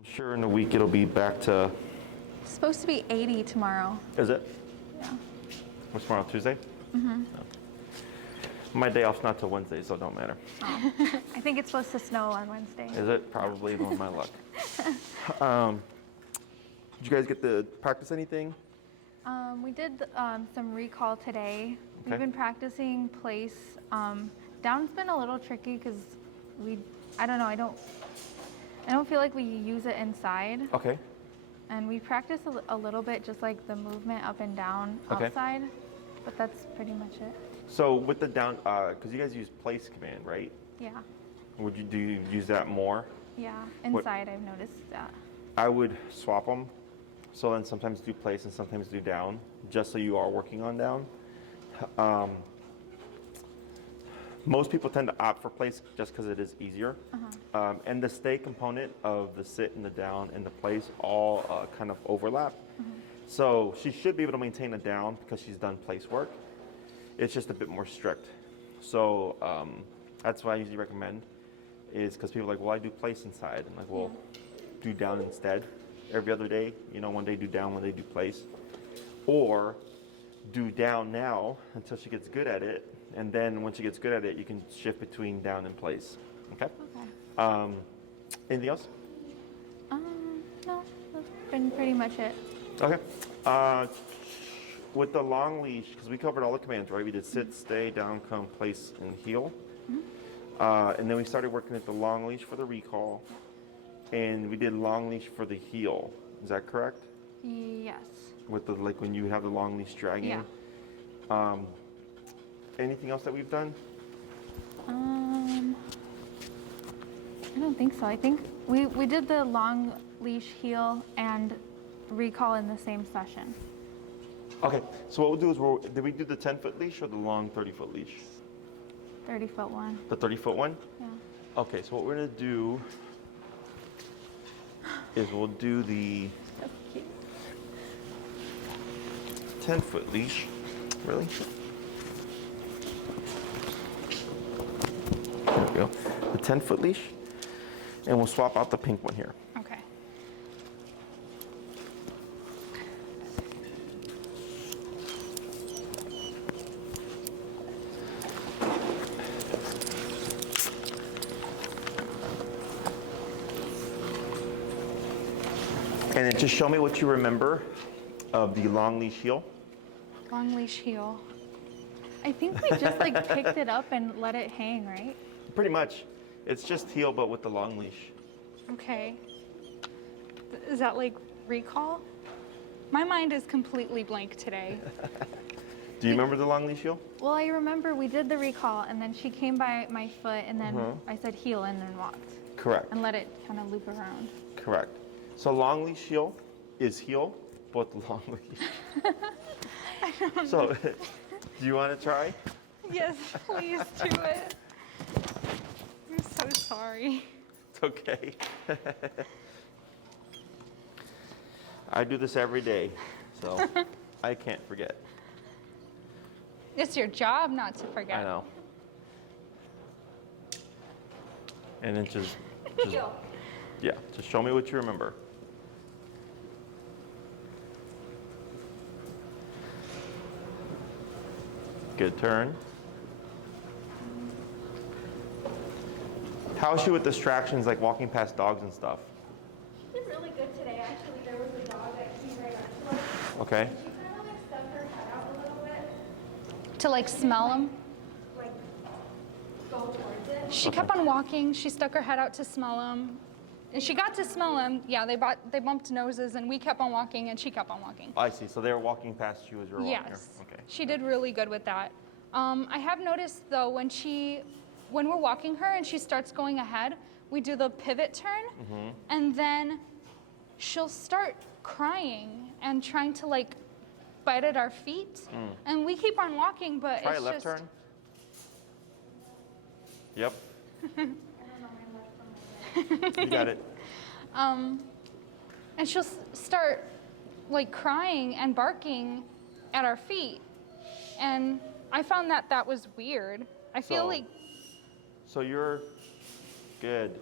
I'm sure in a week it'll be back to... It's supposed to be 80 tomorrow. Is it? Yeah. What's tomorrow, Tuesday? Mm-hmm. No. My day off's not till Wednesday, so it don't matter. Oh. I think it's supposed to snow on Wednesday. Is it? Probably, with my luck. Did you guys get to practice anything? We did some recall today. Okay. We've been practicing place. Down's been a little tricky because I don't know, I don't feel like we use it inside. Okay. And we practice a little bit, just like the movement up and down outside, but that's pretty much it. So with the down, because you guys use place command, right? Yeah. Do you use that more? Yeah, inside I've noticed that. I would swap them. So then sometimes do place and sometimes do down, just so you are working on down. Most people tend to opt for place just because it is easier. And the stay component of the sit and the down and the place all kind of overlap. So she should be able to maintain a down because she's done place work. It's just a bit more strict. So that's what I usually recommend, is because people are like, well, I do place inside. And like, well, do down instead every other day. You know, one day do down, one day do place. Or do down now until she gets good at it. And then when she gets good at it, you can shift between down and place. Okay? Okay. Anything else? No, that's been pretty much it. Okay. With the long leash, because we covered all the commands, right? We did sit, stay, down, come, place, and heel. And then we started working at the long leash for the recall. And we did long leash for the heel. Is that correct? Yes. With the, like, when you have the long leash dragging? Yeah. Anything else that we've done? I don't think so. I think we did the long leash heel and recall in the same session. Okay, so what we'll do is, did we do the 10-foot leash or the long 30-foot leash? 30-foot one. The 30-foot one? Yeah. Okay, so what we're gonna do is we'll do the 10-foot leash. Really? There we go. The 10-foot leash, and we'll swap out the pink one here. Okay. And then just show me what you remember of the long leash heel. Long leash heel. I think we just like picked it up and let it hang, right? Pretty much. It's just heel, but with the long leash. Okay. Is that like recall? My mind is completely blank today. Do you remember the long leash heel? Well, I remember we did the recall and then she came by my foot and then I said heel and then walked. Correct. And let it kind of loop around. Correct. So long leash heel is heel, but the long leash. So, do you want to try? Yes, please do it. I'm so sorry. It's okay. I do this every day, so I can't forget. It's your job not to forget. I know. And then just show me what you remember. Good turn. How is she with distractions, like walking past dogs and stuff? She did really good today. Actually, there was a dog that came right up to us. Okay. And she kind of like stuck her head out a little bit. To like smell them. Like, go towards it. She kept on walking. She stuck her head out to smell them. And she got to smell them. Yeah, they bumped noses, and we kept on walking, and she kept on walking. I see. So they were walking past you as you were walking Yes. here. Okay. She did really good with that. I have noticed though when we're walking her and she starts going ahead, we do the pivot turn, and then she'll start crying and trying to like bite at our feet, and we keep on walking, but Try it's left just. turn. Yep. You got it. And she'll start like crying and barking at our feet, and I found that was weird. I feel like. So you're good.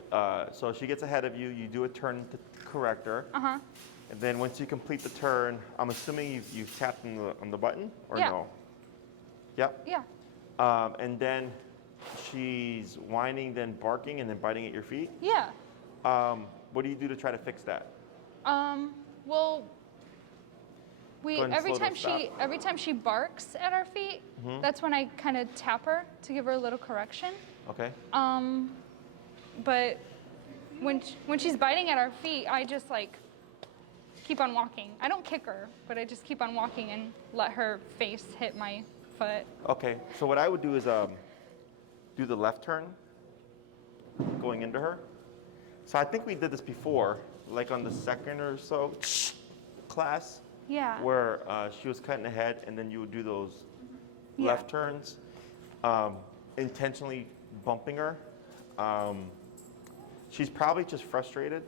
So she gets ahead of you. You do a turn to correct her. Uh-huh. And then once you complete the turn, I'm assuming you've tapped on the button, or Yeah. no? Yep. Yeah. And then she's whining, then barking, and then biting at your feet. Yeah. What do you do to try to fix that? Well, Go ahead and slow those stop. every time she barks at our feet, that's when I kind of tap her to give her a little correction. Okay. But when she's biting at our feet, I just like keep on walking. I don't kick her, but I just keep on walking and let her face hit my foot. Okay. So what I would do is do the left turn, going into her. So I think we did this before, like on the second or so class. Yeah. Where she was cutting ahead, and then you would do those Yeah. left turns, intentionally bumping her. She's probably just frustrated.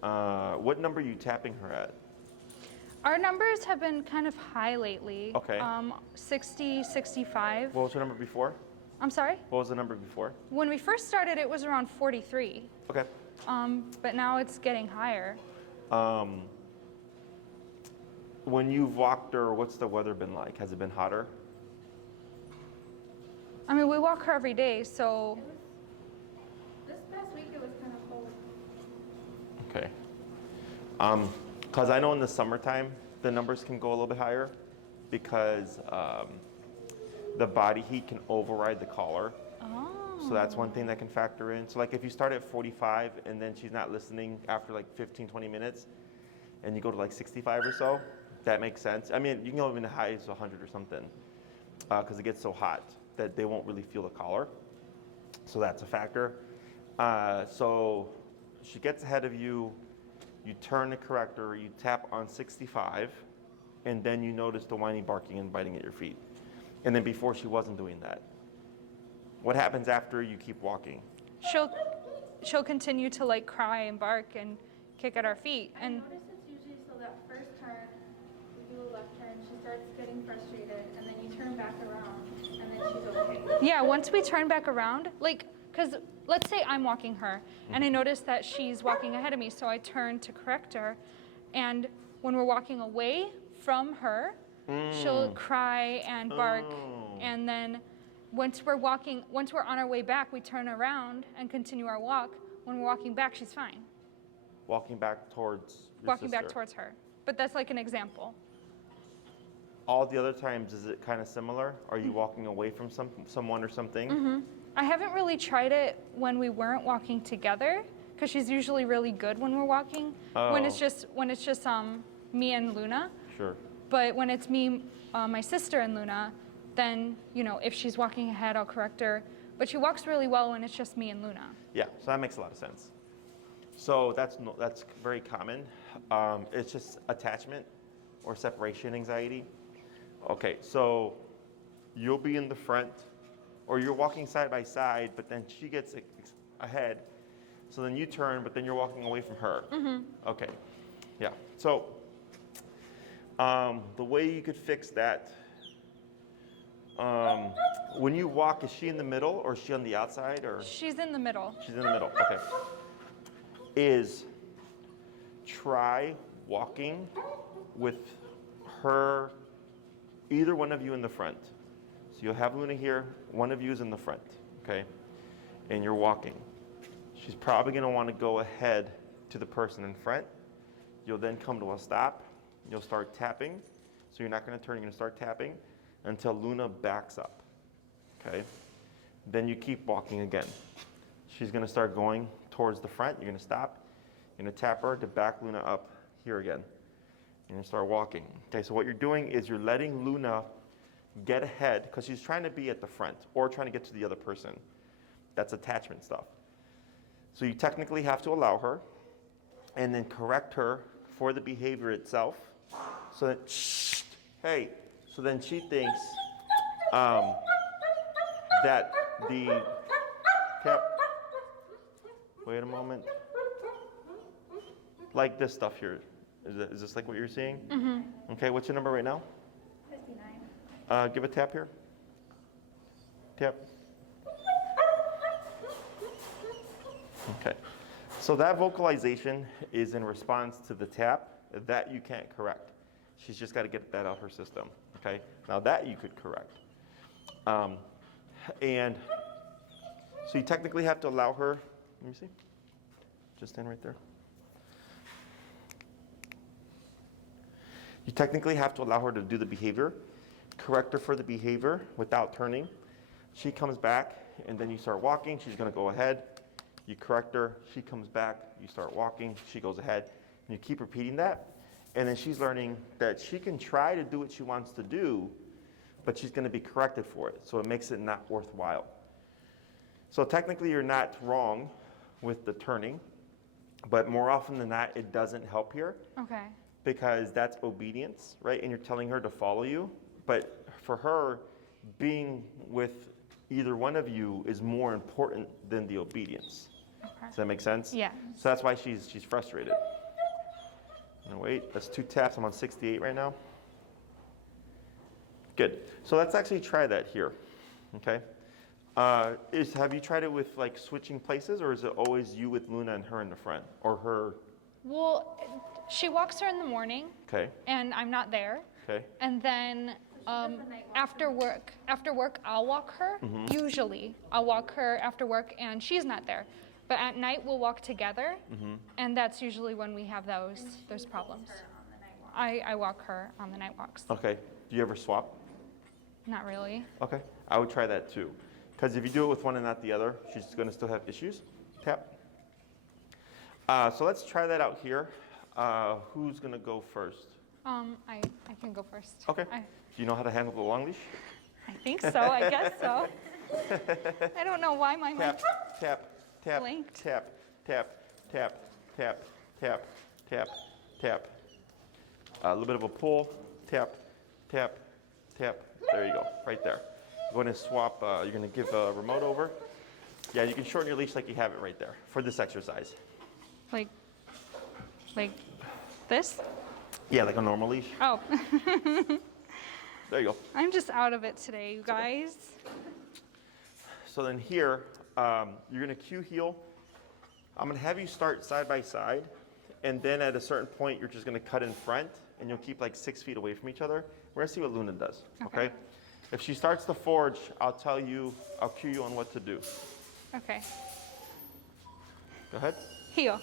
What number are you tapping her at? Our numbers have been kind of high lately. Okay. 60, 65. What was her number before? I'm sorry? What was the number before? When we first started, it was around 43. Okay. But now it's getting higher. When you've walked her, what's the weather been like? Has it been hotter? I mean, we walk her every day, so This past week it was kind of cold. Okay. Because I know in the summertime, the numbers can go a little bit higher because the body heat can override the collar. So that's one thing that can factor in. So like if you start at 45 and then she's not listening after like 15, 20 minutes and you go to like 65 or so, that makes sense. I mean, you can go even as high as 100 or something because it gets so hot that they won't really feel the collar. So that's a factor. So she gets ahead of you, you turn to correct her, you tap on 65, and then you notice the whiny barking and biting at your feet. And then before she wasn't doing that. What happens after you keep walking? she'll continue to like cry and bark and kick at our feet. I And notice it's usually so that first turn, we do a left turn, she starts getting frustrated, and then you turn back around, and then she's okay. yeah, once we turn back around, like, because let's say I'm walking her and I notice that she's walking ahead of me, so I turn to correct her. And when we're walking away from her, she'll cry and bark. And then once we're on our way back, we turn around and continue our walk. When we're walking back, she's fine. Walking back towards your Walking back sister. towards her. But that's like an example. All the other times, is it kind of similar? Are you walking away from someone or something? I haven't really tried it when we weren't walking together, because she's usually really good when we're walking. When it's just me and Luna. Sure. But when it's me, my sister and Luna, then if she's walking ahead, I'll correct her. But she walks really well when it's just me and Luna. Yeah, so that makes a lot of sense. So that's very common. It's just attachment or separation anxiety. Okay, so you'll be in the front, or you're walking side by side, but then she gets ahead. So then you turn, but then you're walking away from her. Okay, yeah. So the way you could fix that, when you walk, is she in the middle or is she on the outside? Or She's in the middle. she's in the middle. Okay. Is try walking with her, either one of you in the front. So you'll have Luna here, one of you is in the front, okay? And you're walking. She's probably gonna wanna go ahead to the person in front. You'll then come to a stop. You'll start tapping. So you're not gonna turn, you're gonna start tapping until Luna backs up, okay? Then you keep walking again. She's gonna start going towards the front. You're gonna stop. You're gonna tap her to back Luna up here again. You're gonna start walking. Okay, so what you're doing is you're letting Luna get ahead because she's trying to be at the front or trying to get to the other person. That's attachment stuff. So you technically have to allow her and then correct her for the behavior itself. So that, hey, so then she thinks that the tap, wait a moment, like this stuff here. Is this like what you're seeing? Okay, what's your number right now? 59. Give a tap here. Tap. Okay. So that vocalization is in response to the tap that you can't correct. She's just got to get that out of her system, okay? Now that you could correct. And so you technically have to allow her, let me see, just stand right there. You technically have to allow her to do the behavior, correct her for the behavior without turning. She comes back, and then you start walking. She's going to go ahead. You correct her. She comes back. You start walking. She goes ahead. And you keep repeating that. And then she's learning that she can try to do what she wants to do, but she's going to be corrected for it. So it makes it not worthwhile. So technically, you're not wrong with the turning, but more often than not, it doesn't help here. Okay. Because that's obedience, right? And you're telling her to follow you. But for her, being with either one of you is more important than the obedience. Okay. Does that make sense? Yeah. So that's why she's frustrated. No, wait, that's 2 taps. I'm on 68 right now. Good. So let's actually try that here, okay? Have you tried it with like switching places, or is it always you with Luna and her in the front, or her? Well, she walks her in the morning, Okay. and I'm not there. Okay. And then after work, I'll walk her. Mm-hmm. Usually, I'll walk her after work, and she's not there. But at night, we'll walk together, Mm-hmm. and that's usually when we have those problems. I walk her on the night walks. Okay. Do you ever swap? Not really. Okay. I would try that too. Because if you do it with one and not the other, she's going to still have issues. Tap. So let's try that out here. Who's going to go first? I can go first. Okay. I Do you know how to handle the long leash? think so. I guess so. I don't know why my mind. Tap, tap, tap, Blinked. tap, tap, tap, tap, tap, tap, tap. A little bit of a pull. Tap, tap, tap. There you go. Right there. Go ahead and swap. You're going to give a remote over. Yeah, you can shorten your leash like you have it right there for this exercise. Like this? Yeah, like a normal leash. Oh. There you go. I'm just out of it today, you guys. So then here, you're going to cue heel. I'm going to have you start side by side, and then at a certain point, you're just going to cut in front, and you'll keep like 6 feet away from each other. We're going to see what Luna does, okay? If she starts to forge, I'll cue you on what to do. Okay. Go ahead. Heel.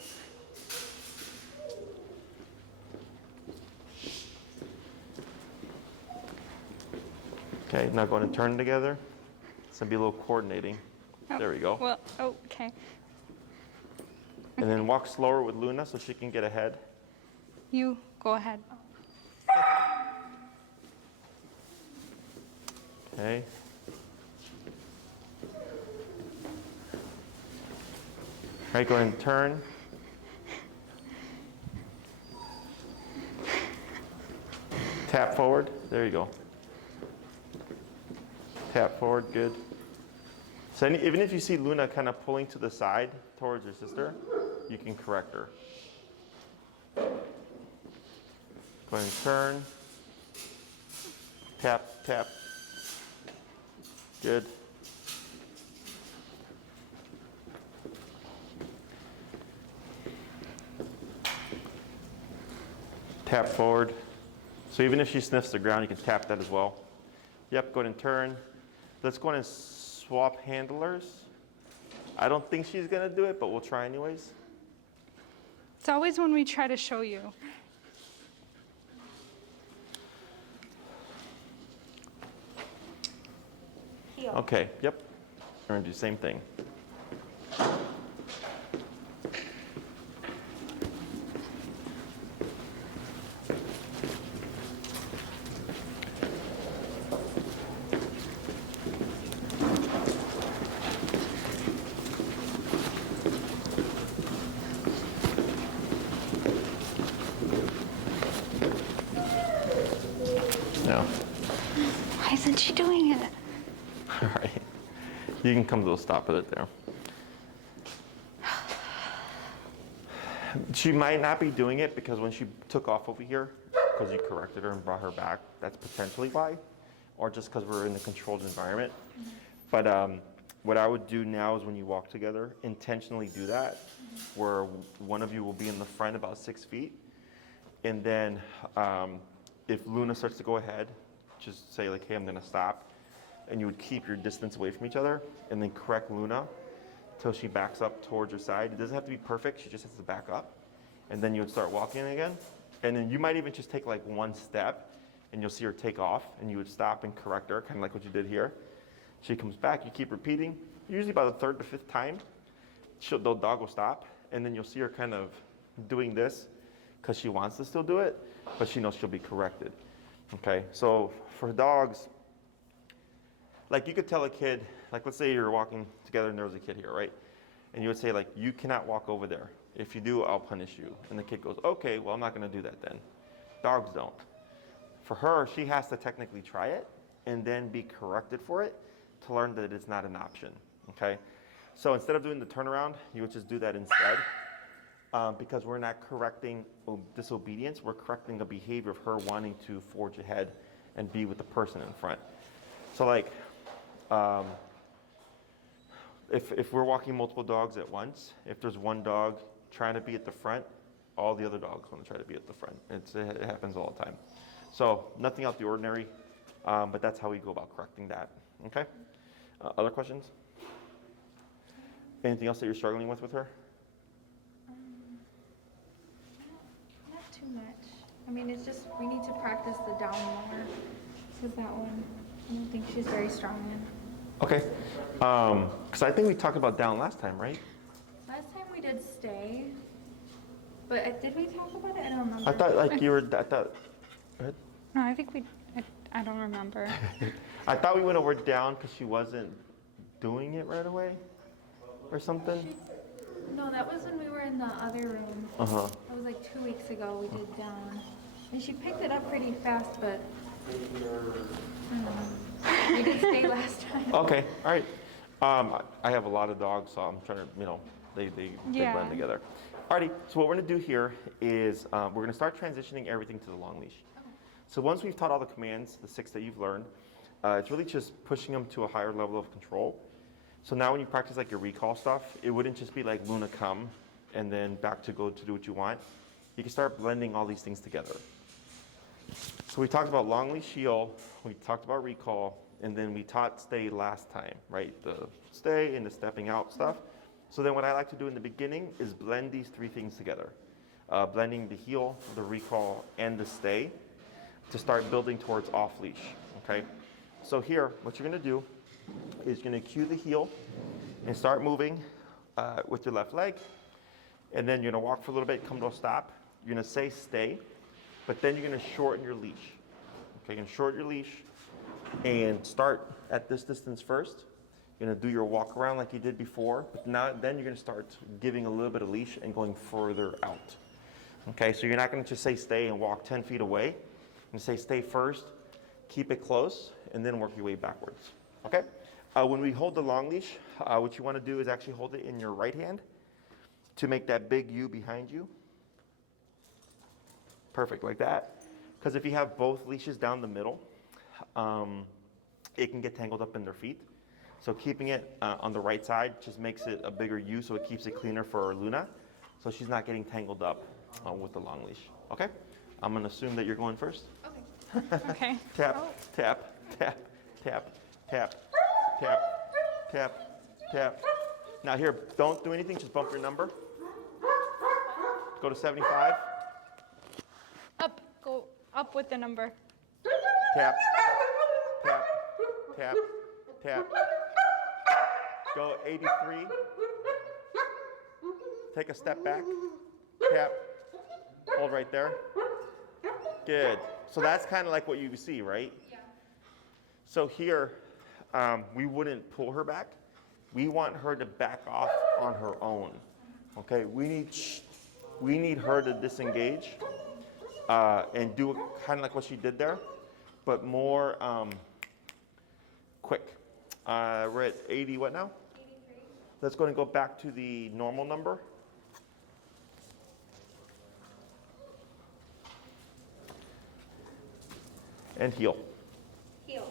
Okay, now go ahead and turn together. It's going to be a little coordinating. Oh, There we go. Well, okay. And then walk slower with Luna so she can get ahead. You go ahead. Okay. All right, go ahead and turn. Tap forward. There you go. Tap forward. Good. So even if you see Luna kind of pulling to the side towards her sister, you can correct her. Go ahead and turn. Tap, tap. Good. Tap forward. So even if she sniffs the ground, you can tap that as well. Yep, go ahead and turn. Let's go ahead and swap handlers. I don't think she's gonna do it, but we'll try anyways. It's always when we try to show you. Okay, yep. We're gonna do the same thing. No. Why isn't she doing it? All right. You can come to a stop with it there. She might not be doing it because when she took off over here, because you corrected her and brought her back, that's potentially why. Or just because we're in a controlled environment. But what I would do now is when you walk together, intentionally do that where one of you will be in the front about 6 feet. And then if Luna starts to go ahead, just say like, hey, I'm gonna stop. And you would keep your distance away from each other and then correct Luna till she backs up towards your side. It doesn't have to be perfect, she just has to back up. And then you would start walking again. And then you might even just take like one step and you'll see her take off and you would stop and correct her, kind of like what you did here. She comes back, you keep repeating. Usually by the 3rd to 5th time, the dog will stop. And then you'll see her kind of doing this because she wants to still do it, but she knows she'll be corrected. Okay, so for dogs, like you could tell a kid, like let's say you're walking together and there was a kid here, right? And you would say like, you cannot walk over there. If you do, I'll punish you. And the kid goes, okay, well, I'm not gonna do that then. Dogs don't. For her, she has to technically try it and then be corrected for it to learn that it's not an option, okay? So instead of doing the turnaround, you would just do that instead. Because we're not correcting disobedience, we're correcting a behavior of her wanting to forge ahead and be with the person in front. So like, if we're walking multiple dogs at once, if there's one dog trying to be at the front, all the other dogs want to try to be at the front. It happens all the time. So nothing out of the ordinary, but that's how we go about correcting that. Okay? Other questions? Anything else that you're struggling with her? Not too much. I mean, it's just we need to practice the down more because that one I don't think she's very strong in. Okay. Because I think we talked about down last time, right? Last time we did stay, but did we talk about it? I don't remember. I thought like you were. I thought. Go ahead. No, I think I don't remember. I thought we went over down because she wasn't doing it right away, or something. No, that was when we were in the other room. Uh huh. That was like 2 weeks ago. We did down, and she picked it up pretty fast, but I don't know. We did stay last time. Okay. All right. I have a lot of dogs, so I'm trying to, they blend together. Alrighty. So what we're gonna do here is we're gonna start transitioning everything to the long leash. So once we've taught all the commands, the 6 that you've learned, it's really just pushing them to a higher level of control. So now when you practice like your recall stuff, it wouldn't just be like Luna come and then back to go to do what you want. You can start blending all these things together. So we talked about long leash heel, we talked about recall, and then we taught stay last time, right? The stay and the stepping out stuff. So then what I like to do in the beginning is blend these 3 things together. Blending the heel, the recall, and the stay to start building towards off leash, okay? So here, what you're gonna do is you're gonna cue the heel and start moving with your left leg. And then you're gonna walk for a little bit, come to a stop. You're gonna say stay, but then you're gonna shorten your leash. Okay, you're gonna shorten your leash and start at this distance first. You're gonna do your walk around like you did before, but then you're gonna start giving a little bit of leash and going further out. Okay, so you're not gonna just say stay and walk 10 feet away. You're gonna say stay first, keep it close, and then work your way backwards. Okay? When we hold the long leash, what you wanna do is actually hold it in your right hand to make that big U behind you. Perfect, like that. Because if you have both leashes down the middle, it can get tangled up in their feet. So keeping it on the right side just makes it a bigger U, so it keeps it cleaner for Luna, so she's not getting tangled up with the long leash. Okay? I'm gonna assume that you're going first. Okay. Okay. Tap, tap, tap, tap, tap, tap, tap, tap. Now here, don't do anything, just bump your number. Go to 75. Go up with the number. Tap, tap, tap, tap. Go 83. Take a step back. Tap. Hold right there. Good. So that's kind of like what you see, right? Yeah. So here, we wouldn't pull her back. We want her to back off on her own. Okay, we need her to disengage and do kind of like what she did there, but more quick. We're at 80, what now? 83. Let's go and go back to the normal number. And heel. Heel.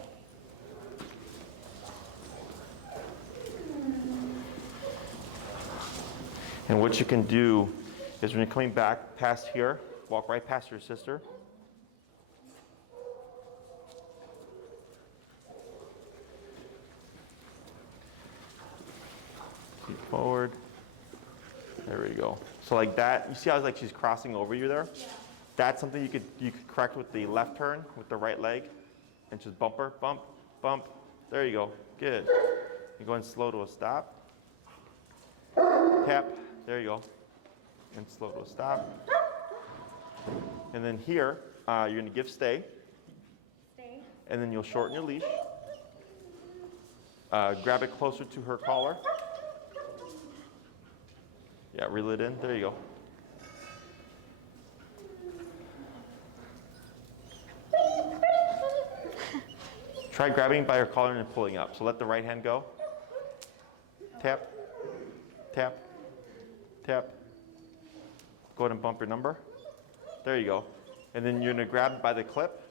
And what you can do is when you're coming back past here, walk right past your sister. Keep forward. There we go. So like that, you see how like she's crossing over you there? Yeah. That's something you could correct with the left turn with the right leg, and just bump her, bump, bump. There you go. Good. You're going slow to a stop. Tap. There you go. And slow to a stop. And then here, you're going to give stay. Stay. And then you'll shorten your leash. Grab it closer to her collar. Yeah, reel it in. There you go. Try grabbing by her collar and pulling up. So let the right hand go. Tap, tap, tap. Go ahead and bump your number. There you go. And then you're going to grab by the clip.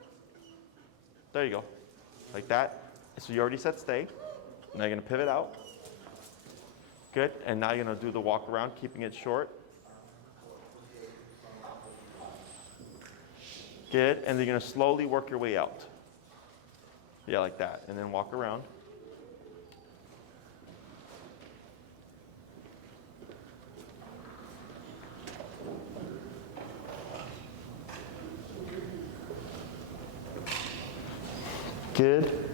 There you go. Like that. So you already said stay. Now you're going to pivot out. Good. And now you're going to do the walk around, keeping it short. Good. And then you're going to slowly work your way out. Yeah, like that. And then walk around. Good.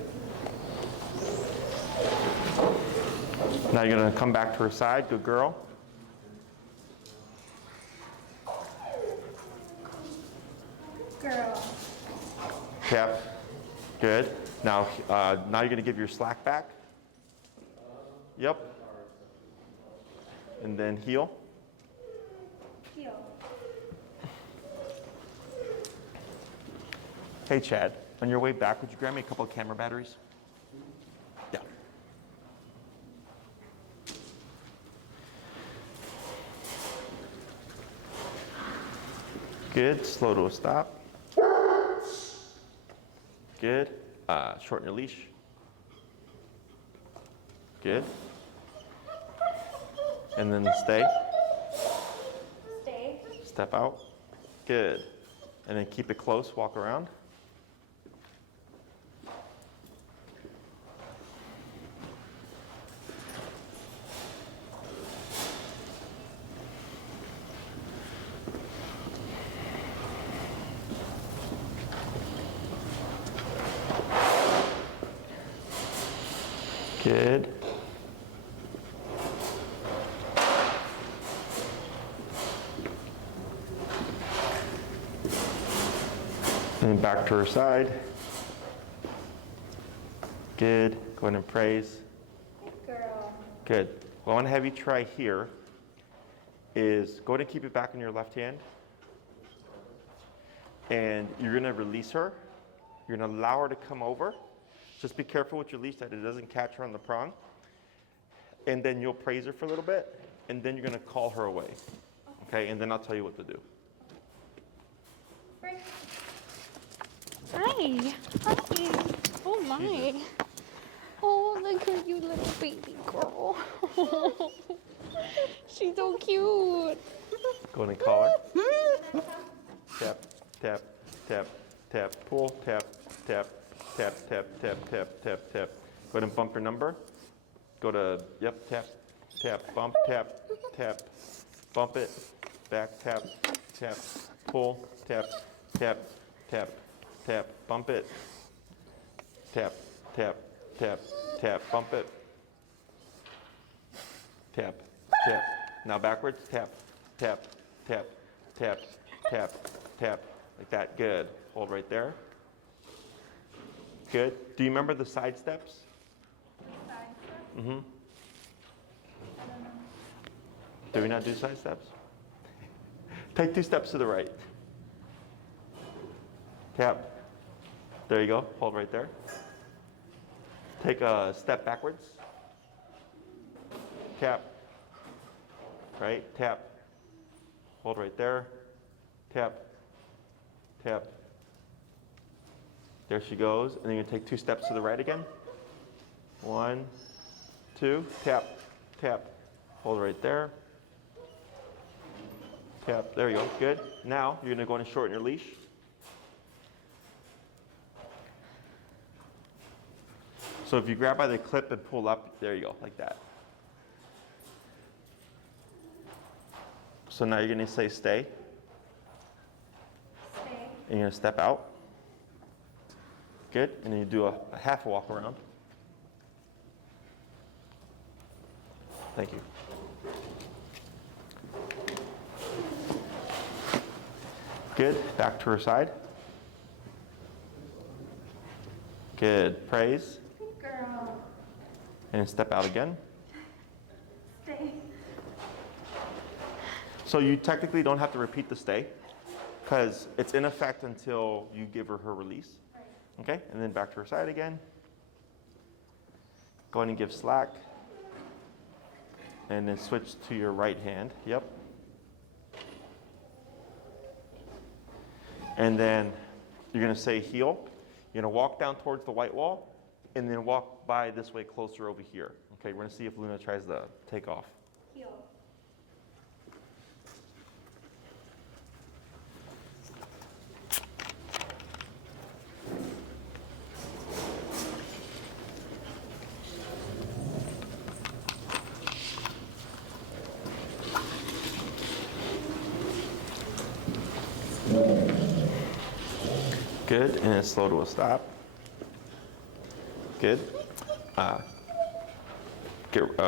Now you're going to come back to her side. Good girl. Girl. Tap. Good. Now you're going to give your slack back. Yep. And then heel. Heel. Hey, Chad, on your way back, would you grab me a couple of camera batteries? Yeah. Good. Slow to a stop. Good. Shorten your leash. Good. And then stay. Stay. Step out. Good. And then keep it close. Walk around. Good. And back to her side. Good. Go ahead and praise. Good girl. Good. What I want to have you try here is go ahead and keep it back in your left hand. And you're going to release her. You're going to allow her to come over. Just be careful with your leash that it doesn't catch her on the prong. And then you'll praise her for a little bit. And then you're going to call her away. Okay? And then I'll tell you what to do. Break. Hi. Hi. Oh my. Oh, look at you, little baby girl. She's so cute. Go ahead and call her. Tap, tap, tap, tap, pull, tap, tap, tap, tap, tap, tap, tap, tap. Go ahead and bump your number. Go to, yep, tap, tap, bump, tap, tap, bump it, back, tap, tap, pull, tap, tap, tap, tap, bump it, tap, tap, tap, tap, bump it, tap, tap. Now backwards, tap, tap, tap, tap, tap, tap, like that. Good. Hold right there. Good. Do you remember the side steps? Side step. Mm-hmm. Do we not do side steps? Take 2 steps to the right. Tap. There you go. Hold right there. Take a step backwards. Tap. Right. Tap. Hold right there. Tap. Tap. There she goes. And then you're going to take 2 steps to the right again. 1, 2. Tap. Tap. Hold right there. Yep, there you go. Good. Now you're gonna go and shorten your leash. So if you grab by the clip and pull up, there you go, like that. So now you're gonna say stay. Stay. And you're gonna step out. Good. And then you do a half walk around. Thank you. Good. Back to her side. Good. Praise. Good girl. And step out again. Stay. So you technically don't have to repeat the stay because it's in effect until you give her her release. Okay, and then back to her side again. Go ahead and give slack. And then switch to your right hand. Yep. And then you're going to say heel. You're going to walk down towards the white wall and then walk by this way closer over here. Okay, we're going to see if Luna tries to take off. Heel. Good, and then slow to a stop. Good.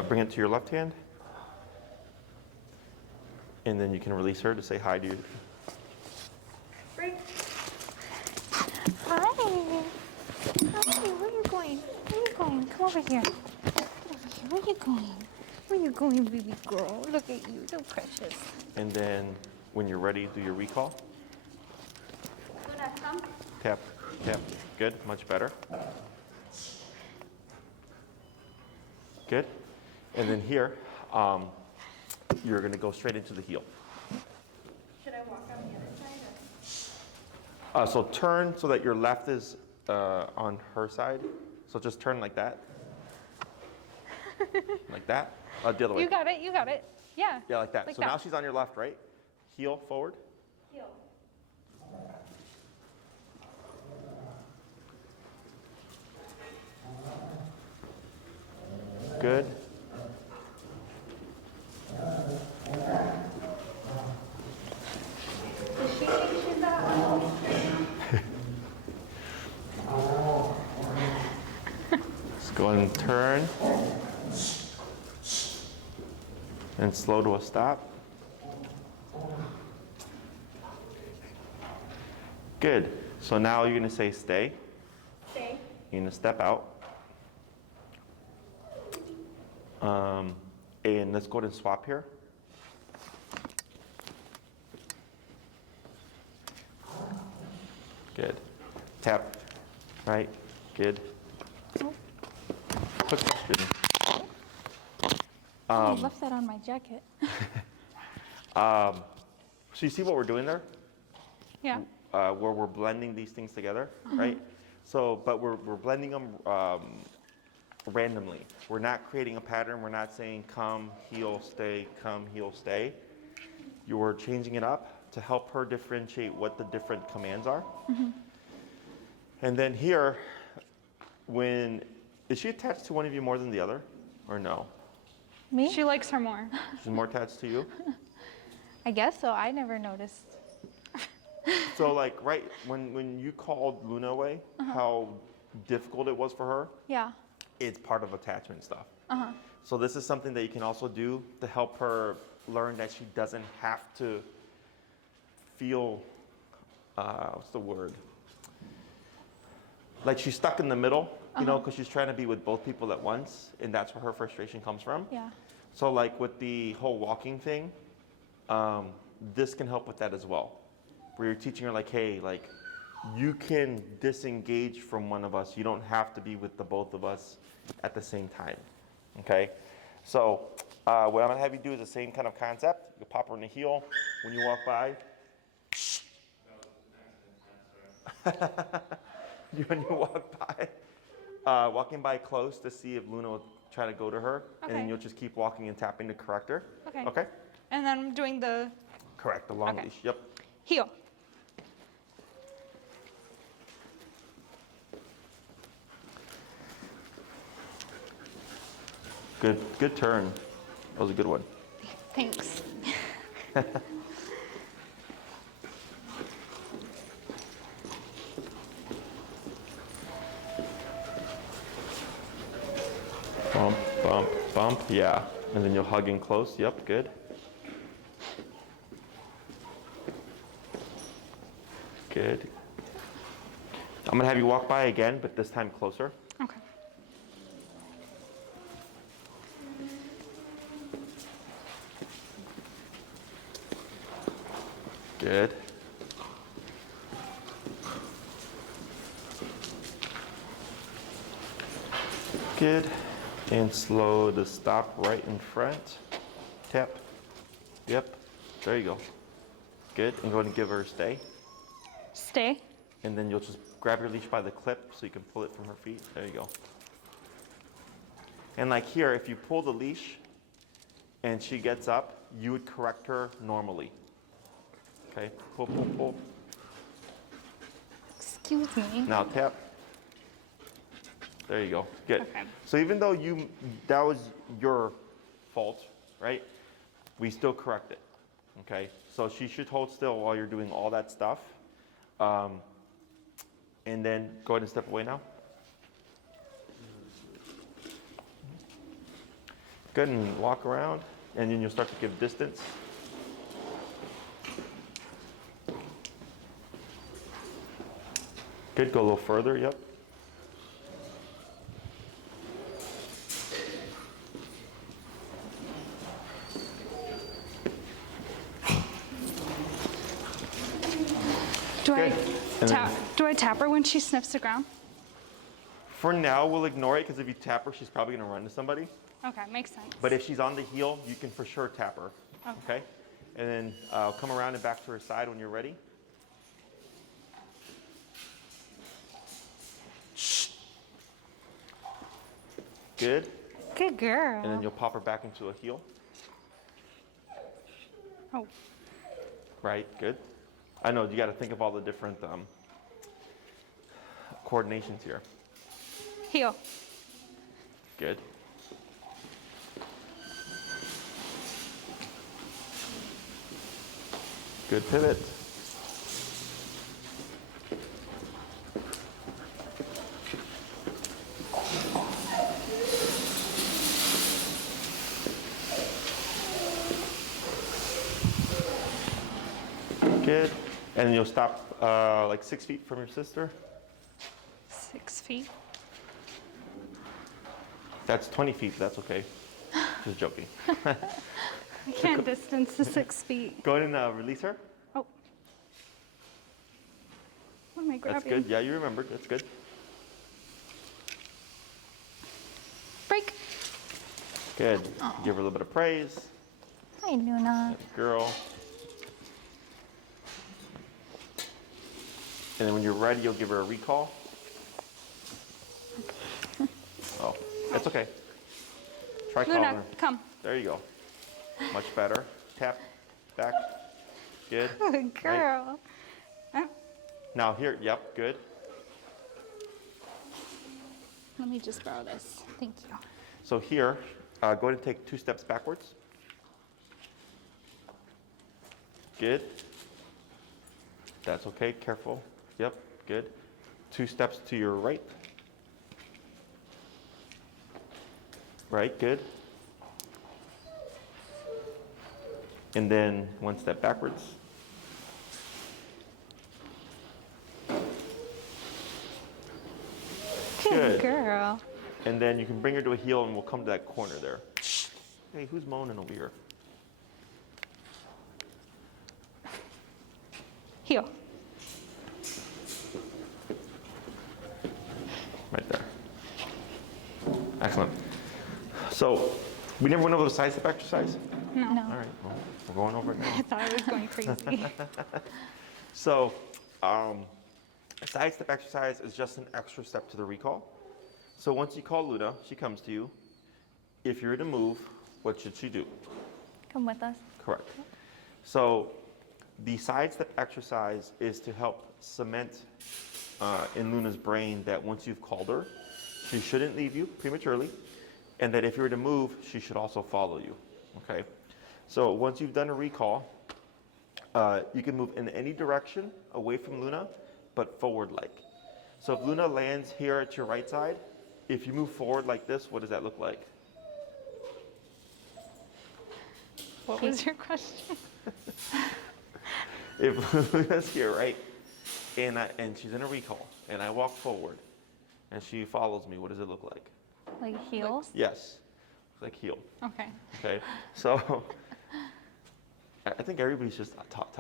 Bring it to your left hand. And then you can release her to say hi to you. Break. Hi. Hi, where are you going? Where are you going? Come over here. Come over here. Where are you going? Where are you going, baby girl? Look at you, so precious. And then when you're ready, do your recall. Luna, come. Tap, tap. Good, much better. Good. And then here, you're going to go straight into the heel. Should I walk on the other side? So turn so that your left is on her side. So just turn like that. Like that. The other way. You got it. You got it. Yeah. Yeah, like that. Like So that. now she's on your left, right? Heel forward. Heel. Good. Does she think she's not? Let's go and turn. And slow to a stop. Good. So now you're going to say stay. Stay. You're going to step out. And let's go ahead and swap here. Good. Tap. Right. Good. Quick question. I left that on my jacket. So you see what we're doing there? Yeah. Where we're blending these things together, right? So, but we're blending them randomly. We're not creating a pattern. We're not saying come, heel, stay, come, heel, stay. You're changing it up to help her differentiate what the different commands are. And then here, is she attached to one of you more than the other, or no? Me? She likes her more. She's more attached to you? I guess so. I never noticed. So like, right, when you called Luna away, how difficult it was for her, Yeah. it's part of attachment stuff. So this is something that you can also do to help her learn that she doesn't have to feel, what's the word? Like she's stuck in the middle, you know, because she's trying to be with both people at once, and that's where her frustration comes from. Yeah. So like with the whole walking thing, this can help with that as well. Where you're teaching her like, hey, like you can disengage from one of us. You don't have to be with the both of us at the same time, okay? So what I'm gonna have you do is the same kind of concept. You pop her in the heel when you walk by. When you walk by, walking by close to see if Luna will try to go to her, and then Okay. you'll just keep walking and tapping to correct her. Okay. Okay? And then I'm doing the Correct, the long Okay. leash. Yep. Heel. Good turn. That was a good one. Thanks. Bump, bump, bump. Yeah. And then you'll hug in close. Yep, good. Good. I'm gonna have you walk by again, but this time closer. Okay. Good. Good. And slow to stop right in front. Tap. Yep. There you go. Good. And go ahead and give her a stay. Stay. And then you'll just grab your leash by the clip so you can pull it from her feet. There you go. And like here, if you pull the leash and she gets up, you would correct her normally. Okay, pull, pull, pull. Excuse me. Now tap. There you go. Good. Okay. So even though that was your fault, right? We still correct it. Okay. So she should hold still while you're doing all that stuff. And then go ahead and step away now. Good, and walk around, and then you'll start to give distance. Good, go a little further, yep. Good. And then- Do I tap her when she sniffs the ground? For now, we'll ignore it, because if you tap her, she's probably gonna run to somebody. Okay, makes sense. But if she's on the heel, you can for sure tap her, okay? And then come around and back to her side when you're ready. Good. Good girl. And then you'll pop her back into a heel. Oh, Right, good. I know, you gotta think of all the different coordinations here. heel. Good. Good pivot. Good. And then you'll stop like 6 feet from your sister. 6 feet. That's 20 feet, that's okay. Just joking. I can't distance the 6 feet. Go ahead and release her. Oh. What am I grabbing? That's good. Yeah, you remembered. That's good. Break. Good. Give her a little bit of praise. Hi, Luna. Girl. And then when you're ready, you'll give her a recall. Oh, it's okay. Try calling Luna, her. come. There you go. Much better. Tap. Back. Good. Good girl. Now here. Yep. Good. Let me just borrow this. Thank you. So here, go ahead and take 2 steps backwards. Good. That's okay. Careful. Yep. Good. 2 steps to your right. Right. Good. And then 1 step backwards. Good. Girl. And then you can bring her to a heel and we'll come to that corner there. Hey, who's moaning over here? Heel. Right there. Excellent. So, we never went over the side step exercise? No. All right, well, we're going over it now. I thought I was going crazy. So, a side step exercise is just an extra step to the recall. So once you call Luna, she comes to you. If you're to move, what should she do? Come with us. Correct. So The sidestep exercise is to help cement in Luna's brain that once you've called her, she shouldn't leave you prematurely, and that if you were to move, she should also follow you, okay? So once you've done a recall, you can move in any direction away from Luna, but forward-like. So if Luna lands here at your right side, if you move forward like this, what does that look like? What was your question? If Luna's here, right, and she's in a recall, and I walk forward, and she follows me, what does it look like? Like heels? Yes, like heel. Okay. Okay, so I think everybody's just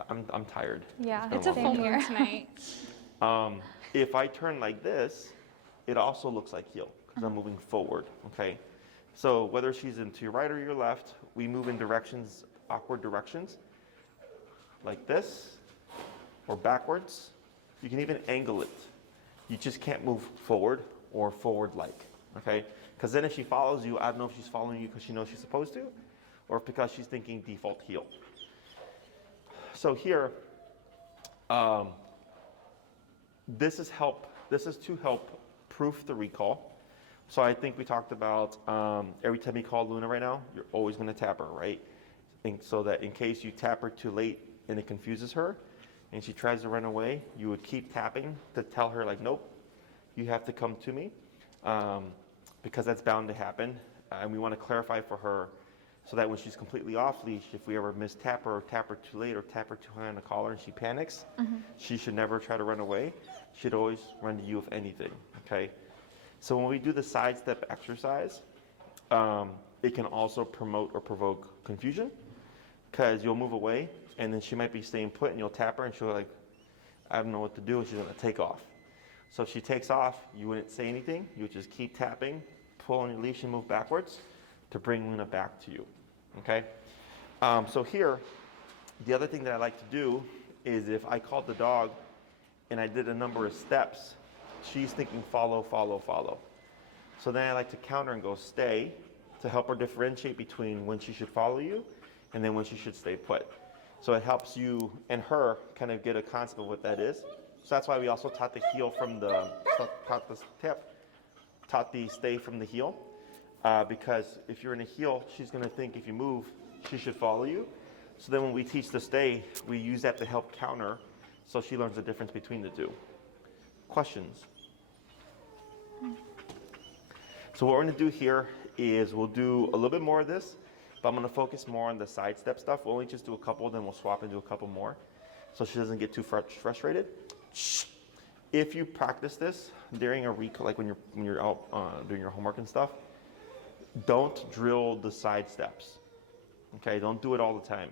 I'm tired. Yeah. been It's a long full Same here. moon tonight. If I turn like this, it also looks like heel because I'm moving forward. Okay, so whether she's into your right or your left, we move in directions, awkward directions, like this, or backwards. You can even angle it. You just can't move forward or forward-like. Okay, because then if she follows you, I don't know if she's following you because she knows she's supposed to, or if because she's thinking default heel. So here, this is to help proof the recall. So I think we talked about every time you call Luna right now, you're always going to tap her, right? And so that in case you tap her too late and it confuses her, and she tries to run away, you would keep tapping to tell her like, nope, you have to come to me, because that's bound to happen. And we want to clarify for her so that when she's completely off leash, if we ever mistap her or tap her too late or tap her too high on the collar and she panics, she should never try to run away. She'd always run to you if anything, okay? So when we do the sidestep exercise, it can also promote or provoke confusion because you'll move away and then she might be staying put and you'll tap her and she'll like, I don't know what to do, and she's gonna take off. So if she takes off, you wouldn't say anything. You would just keep tapping, pull on your leash and move backwards to bring Luna back to you, okay? So here, the other thing that I like to do is if I called the dog and I did a number of steps, she's thinking follow, follow, follow. So then I like to counter and go stay to help her differentiate between when she should follow you and then when she should stay put. So it helps you and her kind of get a concept of what that is. So that's why we also taught the heel from the, taught the stay from the heel. Because if you're in a heel, she's gonna think if you move, she should follow you. So then when we teach the stay, we use that to help counter so she learns the difference between the two. Questions? So what we're gonna do here is we'll do a little bit more of this, but I'm gonna focus more on the sidestep stuff. We'll only just do a couple, then we'll swap and do a couple more so she doesn't get too frustrated. If you practice this during a recall, like when you're out doing your homework and stuff, don't drill the side steps, okay? Don't do it all the time.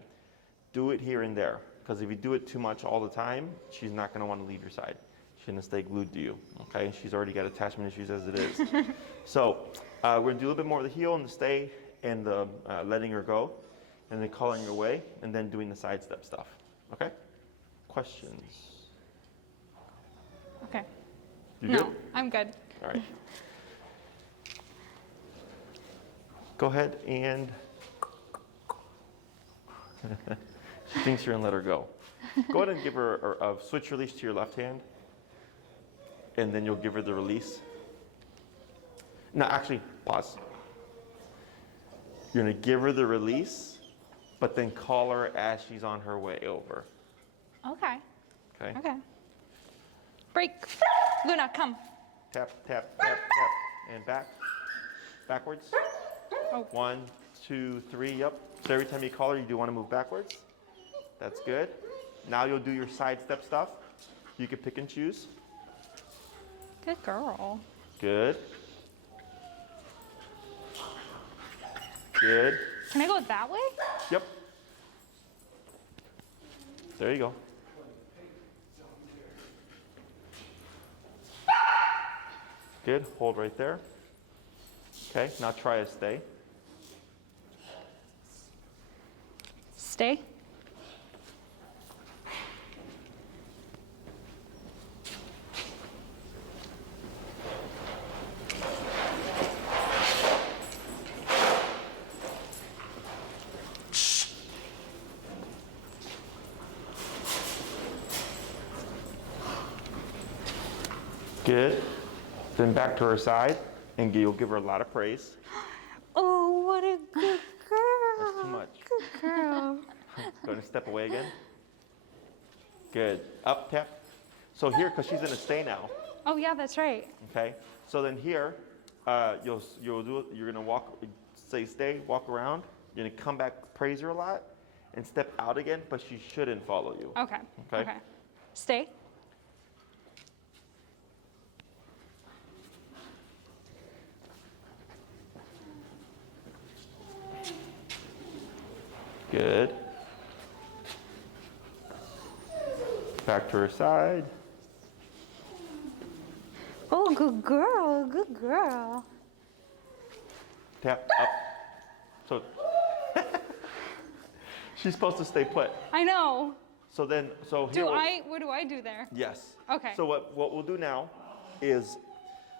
Do it here and there, because if you do it too much all the time, she's not gonna wanna leave your side. She's gonna stay glued to you, okay? She's already got attachment issues as it is. So we're gonna do a little bit more of the heel and the stay and the letting her go, and then calling her away, and then doing the sidestep stuff, okay? Questions? Okay. You No, good? I'm good. All right. Go ahead and she thinks you're gonna let her go. Go ahead and give her switch release to your left hand, and then you'll give her the release. No, actually, pause. You're gonna give her the release, but then call her as she's on her way over. Okay. Okay? Okay. Break. Luna, come. Tap, tap, tap, tap, and back. Backwards. Oh. 1, 2, 3, yep. So every time you call her, you do want to move backwards. That's good. Now you'll do your sidestep stuff. You can pick and choose. Good girl. Good. Good. Can I go that way? Yep. There you go. Good. Hold right there. Okay, now try a stay. Stay. Good. Then back to her side, and you'll give her a lot of praise. Oh, what a good girl. That's too much. Good girl. Go and step away again. Good. Up, tap. So here, because she's in a stay now, Oh yeah, that's right. okay? So then here, you're gonna walk, say stay, walk around. You're gonna come back, praise her a lot, and step out again, but she shouldn't follow you. Okay. Okay. Stay. Good. Back to her side. Oh, good girl. Good girl. Tap up. So she's supposed to stay put. I know. So then, so here. What do I do there? Yes. Okay. So what we'll do now is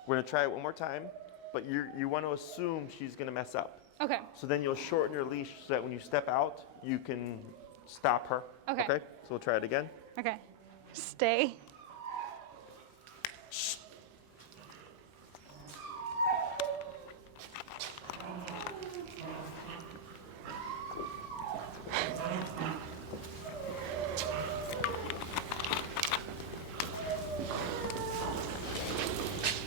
we're gonna try it one more time, but you want to assume she's gonna mess up. Okay. So then you'll shorten your leash so that when you step out, you can stop her. Okay. Okay. So we'll try it again. Okay. Stay.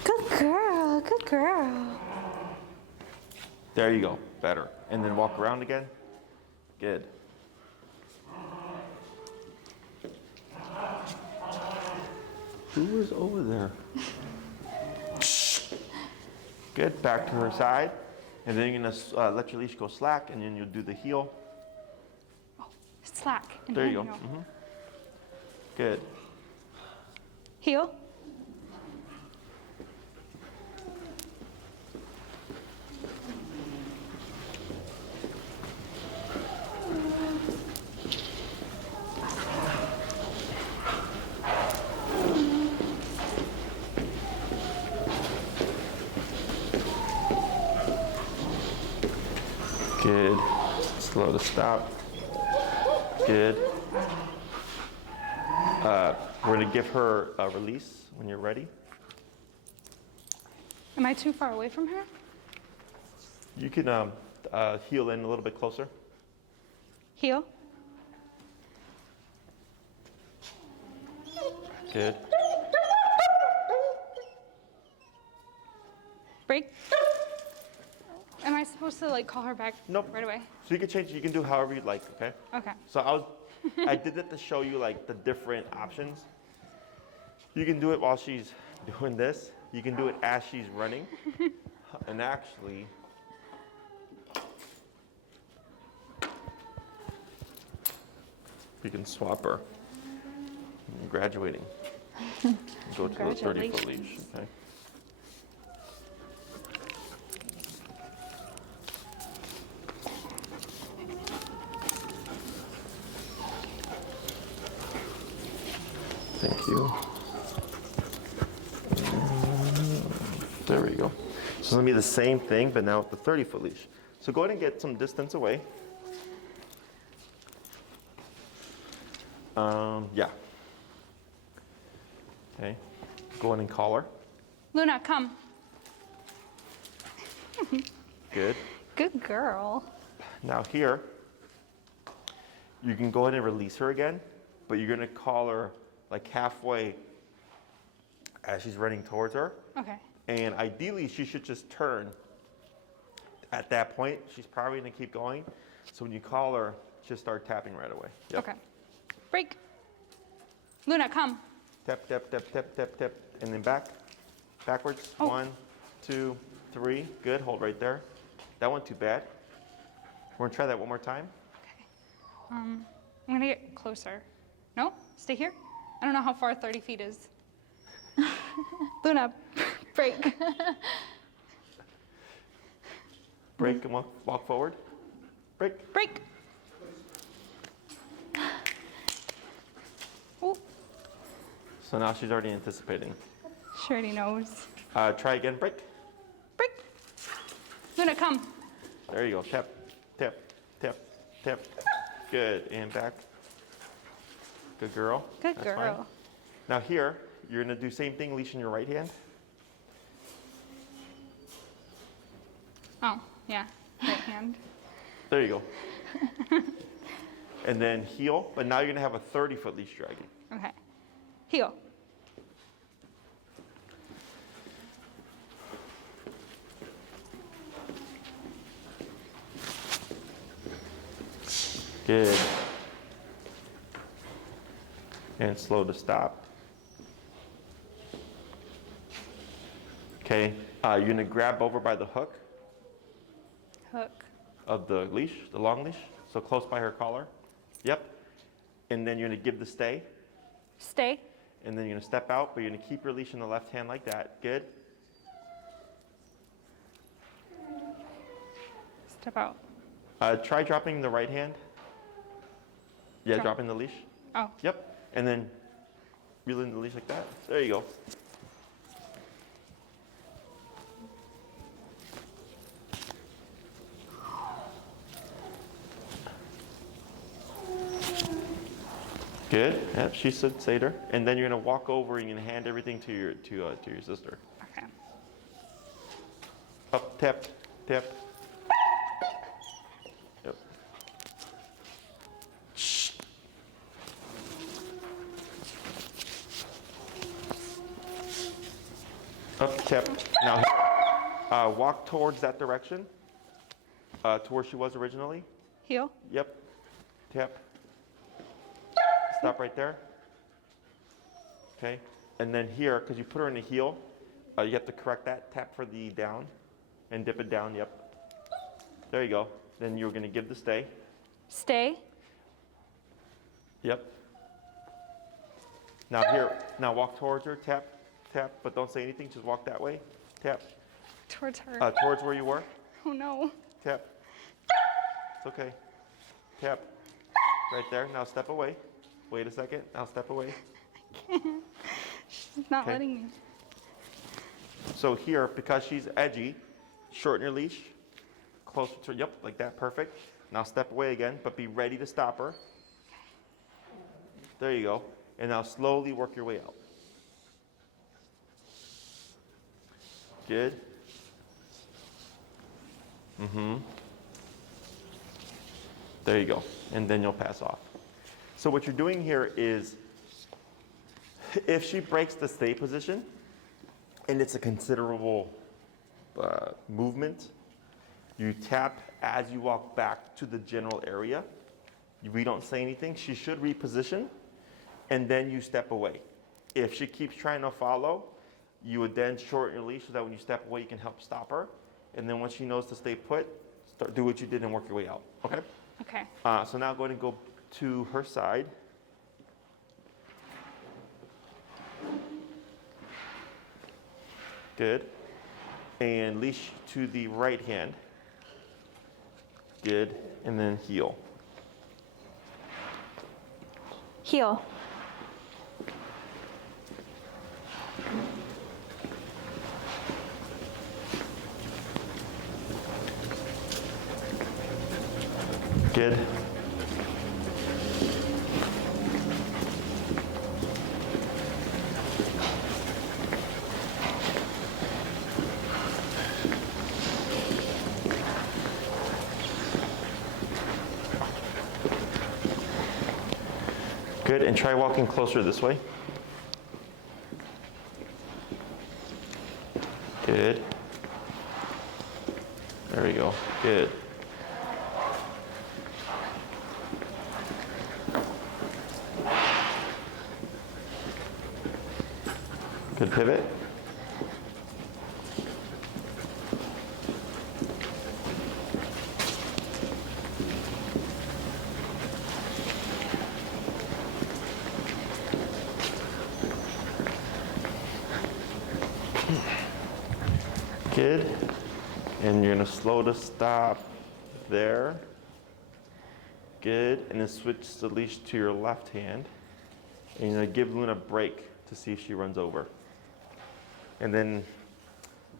Good girl. Good girl. There you go. Better. And then walk around again. Good. Who is over there? Good. Back to her side. And then you're going to let your leash go slack, and then you'll do the heel. Slack. And There then you go. Good. Heel. Good. Slow to stop. Good. We're going to give her a release when you're ready. Am I too far away from her? You can heel in a little bit closer. Heel. Good. Break. Am I supposed to like call her back Nope. right away? So you can change. You can do however you'd like. Okay. Okay. So I did it to show you like the different options. You can do it while she's doing this. You can do it as she's running, and actually, you can swap her. You're graduating. Go to the 30-foot leash. Okay. Thank you. There we go. So it's going to be the same thing, but now with the 30-foot leash. So go ahead and get some distance away. Yeah. Okay. Go ahead and call her. Luna, come. Good. Good girl. Now here, you can go ahead and release her again, but you're going to call her like halfway as she's running towards her. Okay. And ideally, she should just turn. At that point, she's probably going to keep going. So when you call her, just start tapping right away. Yep. Okay. Break. Luna, come. Tap, tap, tap, tap, tap, tap, and then back. Backwards. Oh. 1, 2, 3. Good. Hold right there. That wasn't too bad. We're going to try that one more time. Okay. I'm gonna get closer. No? Stay here? I don't know how far 30 feet is. Luna, break. Break and walk forward. Break. Break. Oh, So now she's already anticipating. she already knows. Try again. Break. Break. Luna, come. There you go. Tap, tap, tap, tap. Good. And back. Good girl. Good That's fine. girl. Now here, you're gonna do same thing, leash in your right hand. Oh, yeah, right hand. There you go. And then heel, but now you're gonna have a 30-foot leash dragging. Okay. Heel. Good. And slow to stop. Okay, you're gonna grab over by the hook Hook. of the leash, the long leash, so close by her collar. Yep. And then you're gonna give the stay, Stay. and then you're gonna step out, but you're gonna keep your leash in the left hand like that. Good. Step out. Try dropping the right hand. Yeah, Drop. dropping the leash. Oh, Yep. And then reeling the leash like that. There you go. Good. Yep, she said Seder. And then you're gonna walk over and you're gonna hand everything to your sister. okay. Up, tap, tap. Yep. Up, tap. Now, walk towards that direction, to where she was originally. Heel. Yep. Tap. Stop right there. Okay. And then here, because you put her in the heel, you have to correct that. Tap for the down and dip it down. Yep. There you go. Then you're going to give the stay. Stay. Yep. Now here, now walk towards her. Tap, tap, but don't say anything. Just walk that way. Tap. Towards her. Towards where you were. Oh no. Tap. It's okay. Tap. Right there. Now step away. Wait a second. Now step away. She's not Okay. letting me. So here, because she's edgy, shorten your leash. Closer to, yep, like that. Perfect. Now step away again, but be ready to stop her. There you go. And now slowly work your way out. Good. There you go. And then you'll pass off. So what you're doing here is, if she breaks the stay position, and it's a considerable movement, you tap as you walk back to the general area. We don't say anything. She should reposition, and then you step away. If she keeps trying to follow, you would then shorten your leash so that when you step away, you can help stop her. And then once she knows to stay put, do what you did and work your way out. Okay? Okay. So now go ahead and go to her side. Good. And leash to the right hand. Good. And then heel. Heel. Good. Good, and try walking closer this way. Good. There we go. Good. Good pivot. Good. And you're going to slow to stop there. Good. And then switch the leash to your left hand. And you're going to give Luna a break to see if she runs over. And then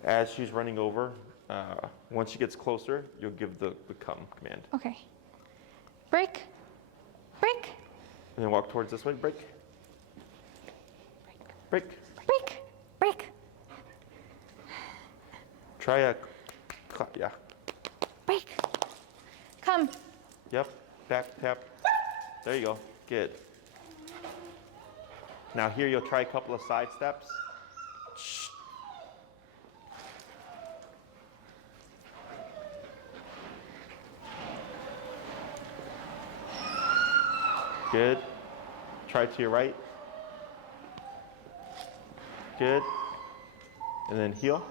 as she's running over, once she gets closer, you'll give the come command. Okay. Break. Break. And then walk towards this way, break. Break. Break. Break. Try a, yeah. Break. Come. Yep, tap, tap. There you go, good. Now here you'll try a couple of side steps. Good. Try to your right. Good. And then heel.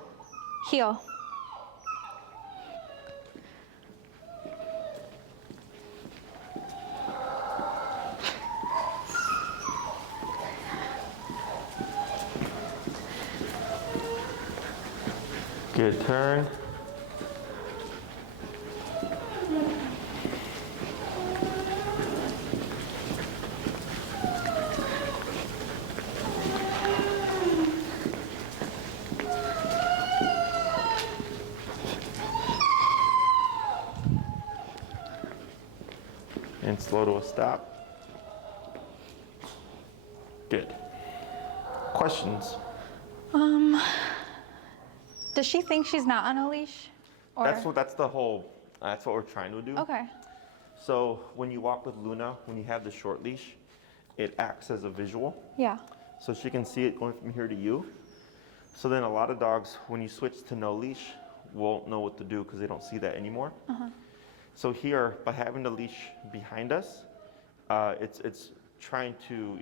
Heel. Good turn. And slow to a stop. Good. Questions? Does she think she's not on a leash? Or That's what we're trying to do. okay. So when you walk with Luna, when you have the short leash, it acts as a visual. Yeah. So she can see it going from here to you. So then a lot of dogs, when you switch to no leash, won't know what to do because they don't see that anymore. So here, by having the leash behind us, it's trying to,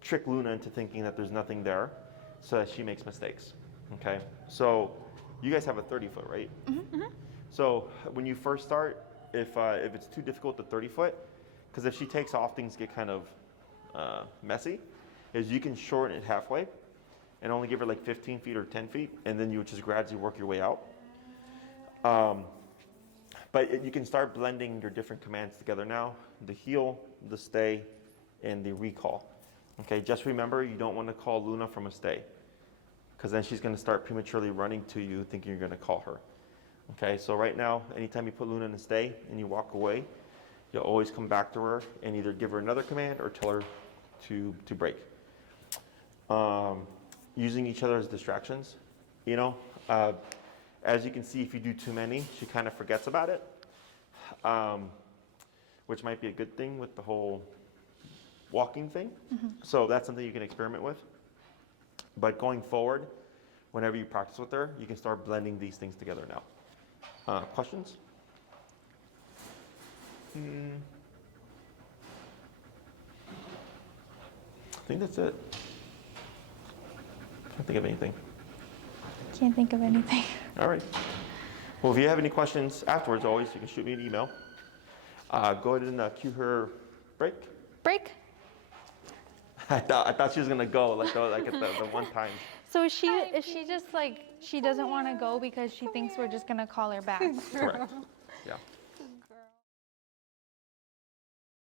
trick Luna into thinking that there's nothing there so that she makes mistakes, okay? So you guys have a 30-foot, right? So when you first start, if it's too difficult, the 30-foot, because if she takes off, things get kind of messy, is you can shorten it halfway and only give her like 15 feet or 10 feet, and then you would just gradually work your way out. But you can start blending your different commands together now. The heel, the stay, and the recall. Okay, just remember you don't want to call Luna from a stay because then she's going to start prematurely running to you thinking you're going to call her. Okay, so right now, anytime you put Luna in a stay and you walk away, you'll always come back to her and either give her another command or tell her to break. Using each other as distractions, as you can see, if you do too many, she kind of forgets about it, which might be a good thing with the whole walking thing. So that's something you can experiment with. But going forward, whenever you practice with her, you can start blending these things together now. Questions? I think that's it. Can't think of anything. Can't think of anything. All right. Well, if you have any questions afterwards, always, you can shoot me an email. Go ahead and cue her break. Break. I thought she was gonna go like at the one time. So is she just like she doesn't want to go because she thinks we're just gonna call her back? Correct. Yeah.